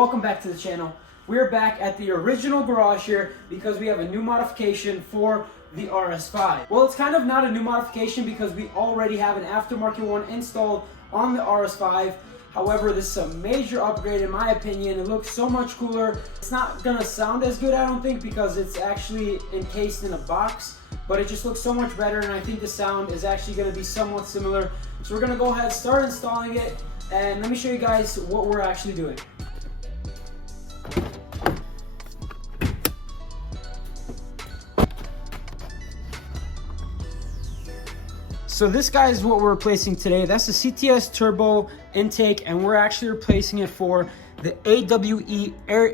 welcome back to the channel. We're back at the original garage here because we have a new modification for the RS5. Well, it's kind of not a new modification because we already have an aftermarket one installed on the RS5. However, this is a major upgrade in my opinion. It looks so much cooler. It's not gonna sound as good, I don't think, because it's actually encased in a box, but it just looks so much better, and I think the sound is actually gonna be somewhat similar. So we're gonna go ahead and start installing it, and let me show you guys what we're actually doing. So this guy is what we're replacing today. That's the CTS turbo intake, and we're actually replacing it for the AWE air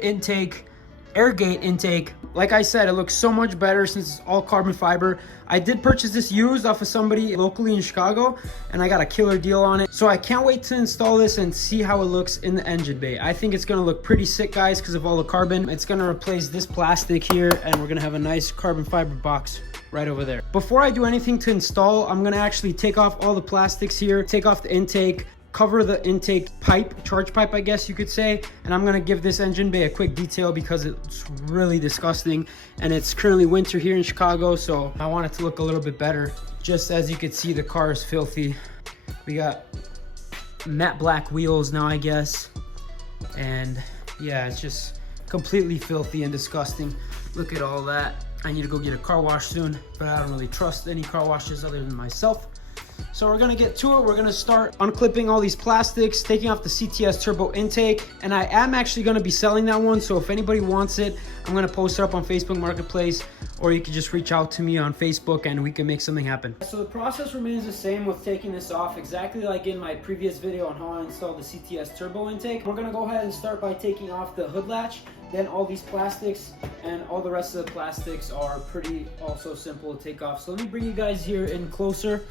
gate intake. Like I said, it looks so much better since it's all carbon fiber. I did purchase this used off of somebody locally in Chicago, and I got a killer deal on it. So I can't wait to install this and see how it looks in the engine bay. I think it's gonna look pretty sick, guys, because of all the carbon. It's gonna replace this plastic here, and we're gonna have a nice carbon fiber box right over there. Before I do anything to install, I'm gonna actually take off all the plastics here, take off the intake, cover the intake pipe, charge pipe I guess you could say, and I'm gonna give this engine bay a quick detail because it's really disgusting, and it's currently winter here in Chicago, so I want it to look a little bit better. Just as you can see, the car is filthy. We got matte black wheels now, I guess, and yeah, it's just completely filthy and disgusting. Look at all that. I need to go get a car wash soon, but I don't really trust any car washes other than myself. So we're gonna get to it. We're gonna start unclipping all these plastics, taking off the CTS turbo intake, and I am actually gonna be selling that one, so if anybody wants it, I'm gonna post it up on Facebook Marketplace, or you can just reach out to me on Facebook and we can make something happen. So the process remains the same with taking this off, exactly like in my previous video on how I installed the CTS turbo intake. We're gonna go ahead and start by taking off the hood latch, then all these plastics, and all the rest of the plastics are pretty also simple to take off. So let me bring you guys here in closer,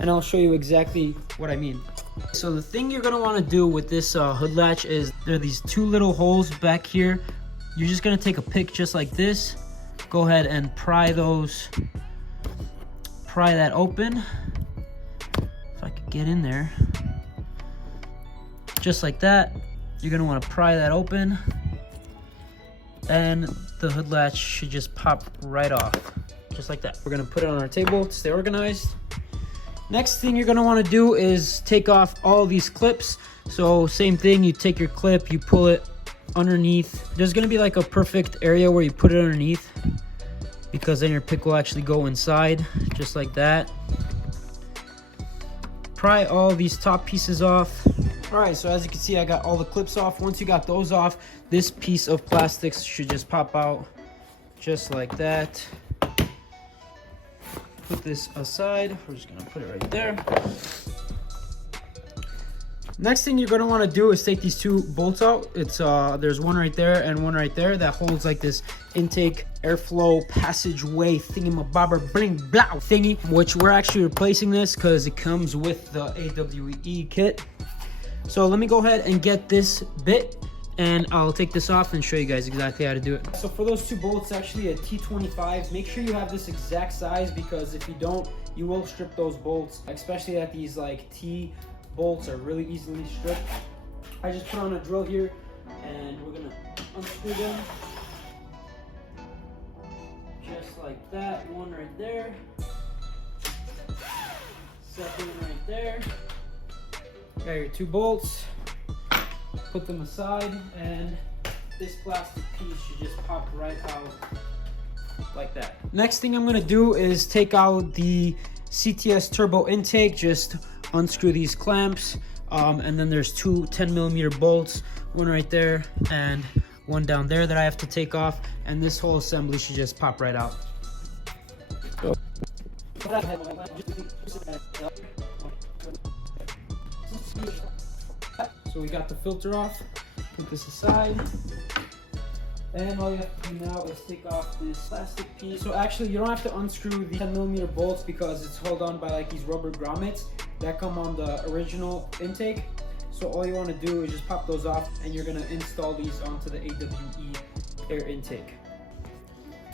and I'll show you exactly what I mean. So the thing you're gonna wanna do with this hood latch is there are these two little holes back here. You're just gonna take a pick just like this, go ahead and pry that open. If I could get in there. Just like that. You're gonna wanna pry that open, and the hood latch should just pop right off, just like that. We're gonna put it on our table to stay organized. Next thing you're gonna wanna do is take off all these clips. So same thing, you take your clip, you pull it underneath. There's gonna be like a perfect area where you put it underneath, because then your pick will actually go inside, just like that. Pry all these top pieces off. All right, so as you can see, I got all the clips off. Once you got those off, this piece of plastics should just pop out just like that. Put this aside. We're just gonna put it right there. Next thing you're gonna wanna do is take these two bolts out. It's there's one right there and one right there that holds like this intake airflow passageway thingamabobber bling blah thingy, which we're actually replacing this because it comes with the AWE kit. So let me go ahead and get this bit, and I'll take this off and show you guys exactly how to do it. So for those two bolts, actually a T25, make sure you have this exact size, because if you don't, you will strip those bolts, especially that these like T bolts are really easily stripped. I just put on a drill here, and we're gonna unscrew them. Just like that, one right there. Second one right there. Got your two bolts, put them aside, and this plastic piece should just pop right out like that. Next thing I'm gonna do is take out the CTS turbo intake, just unscrew these clamps, and then there's two 10mm bolts, one right there and one down there that I have to take off, and this whole assembly should just pop right out. So we got the filter off, put this aside, and all you have to do now is take off this plastic piece. So actually you don't have to unscrew the 10mm bolts because it's held on by like these rubber grommets that come on the original intake. So all you want to do is just pop those off, and you're going to install these onto the AWE air intake.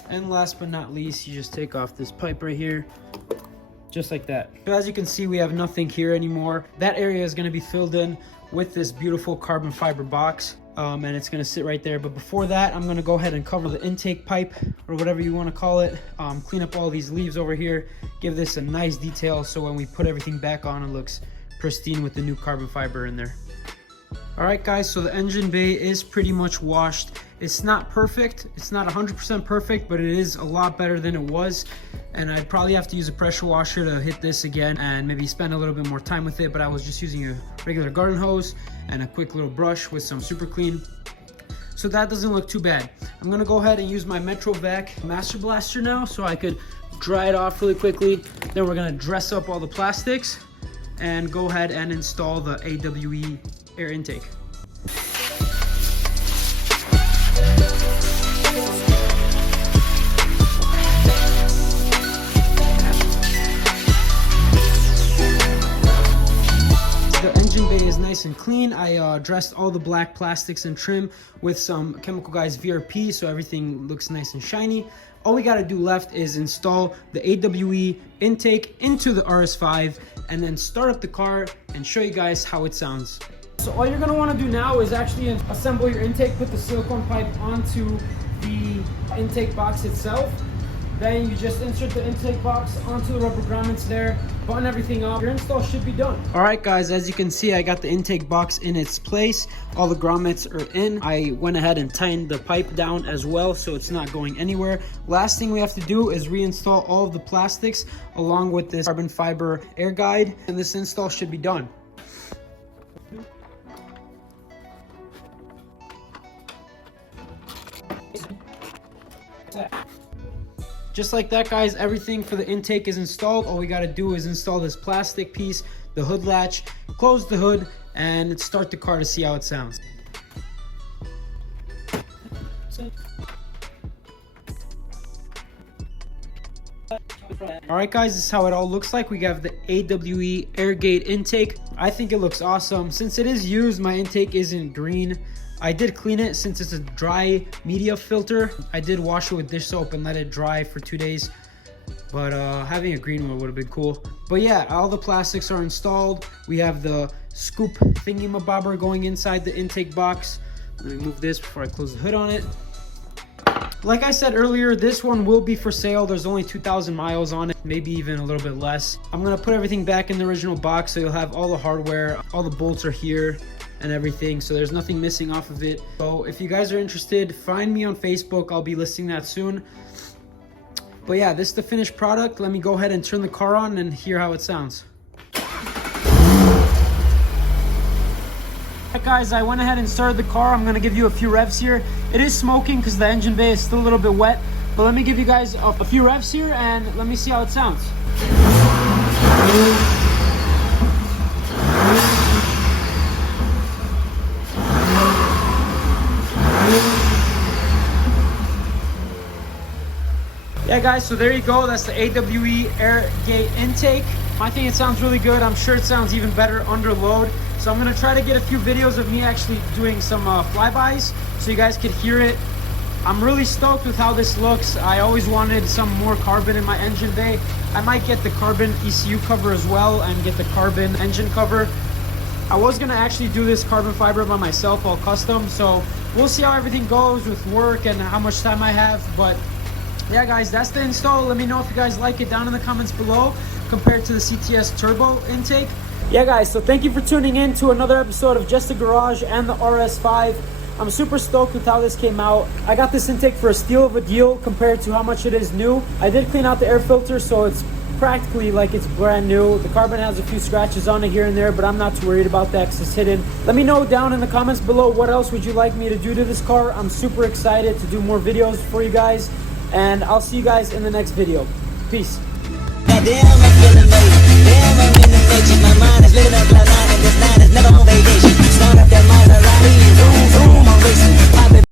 And last but not least, you just take off this pipe right here, just like that. So as you can see, we have nothing here anymore. That area is going to be filled in with this beautiful carbon fiber box. and it's gonna sit right there. But before that, I'm gonna go ahead and cover the intake pipe, or whatever you want to call it. Clean up all these leaves over here, give this a nice detail, so when we put everything back on, it looks pristine with the new carbon fiber in there. All right guys, so the engine bay is pretty much washed. It's not perfect, it's not 100% perfect, but it is a lot better than it was. And I'd probably have to use a pressure washer to hit this again and maybe spend a little bit more time with it, but I was just using a regular garden hose and a quick little brush with some super clean. So that doesn't look too bad. I'm gonna go ahead and use my Metrovac Master Blaster now so I could dry it off really quickly. Then we're gonna dress up all the plastics and go ahead and install the AWE air intake. The engine bay is nice and clean. I dressed all the black plastics and trim with some Chemical Guys VRP so everything looks nice and shiny. All we got to do left is install the AWE intake into the RS5 and then start up the car and show you guys how it sounds. So all you're going to want to do now is actually assemble your intake, put the silicone pipe onto the intake box itself. Then you just insert the intake box onto the rubber grommets there, button everything up. Your install should be done. All right guys, as you can see, I got the intake box in its place. All the grommets are in. I went ahead and tightened the pipe down as well so it's not going anywhere. Last thing we have to do is reinstall all of the plastics along with this carbon fiber air guide, and this install should be done. Just like that guys, everything for the intake is installed. All we got to do is install this plastic piece, the hood latch, close the hood, and start the car to see how it sounds. Alright guys, this is how it all looks like. We have the AWE air gate intake. I think it looks awesome. Since it is used, my intake isn't green. I did clean it since it's a dry media filter. I did wash it with dish soap and let it dry for 2 days. But having a green one would have been cool. But yeah, all the plastics are installed. We have the scoop thingy-mabobber going inside the intake box. Let me move this before I close the hood on it. Like I said earlier, this one will be for sale. There's only 2,000 miles on it, maybe even a little bit less. I'm gonna put everything back in the original box so you'll have all the hardware. All the bolts are here and everything, so there's nothing missing off of it. So if you guys are interested, find me on Facebook. I'll be listing that soon. But yeah, this is the finished product. Let me go ahead and turn the car on and hear how it sounds. Alright guys, I went ahead and started the car. I'm gonna give you a few revs here. It is smoking because the engine bay is still a little bit wet, but let me give you guys a few revs here and let me see how it sounds. Yeah guys, so there you go. That's the AWE air gate intake. I think it sounds really good. I'm sure it sounds even better under load. So I'm gonna try to get a few videos of me actually doing some flybys so you guys could hear it. I'm really stoked with how this looks. I always wanted some more carbon in my engine bay. I might get the carbon ECU cover as well and get the carbon engine cover. I was gonna actually do this carbon fiber by myself, all custom. So we'll see how everything goes with work and how much time I have. But yeah guys, that's the install. Let me know if you guys like it down in the comments below compared to the CTS turbo intake. Yeah guys, so thank you for tuning in to another episode of Just a Garage and the RS5. I'm super stoked with how this came out. I got this intake for a steal of a deal compared to how much it is new. I did clean out the air filter, so it's practically like it's brand new. The carbon has a few scratches on it here and there, but I'm not too worried about that because it's hidden. Let me know down in the comments below what else would you like me to do to this car. I'm super excited to do more videos for you guys, and I'll see you guys in the next video. Peace. Damn, I'm feeling amazing. Damn, I'm in the matrix. My mind is living up cloud nine, and this night is never on vacation. Start up that Maserati, vroom, vroom, I'm racing.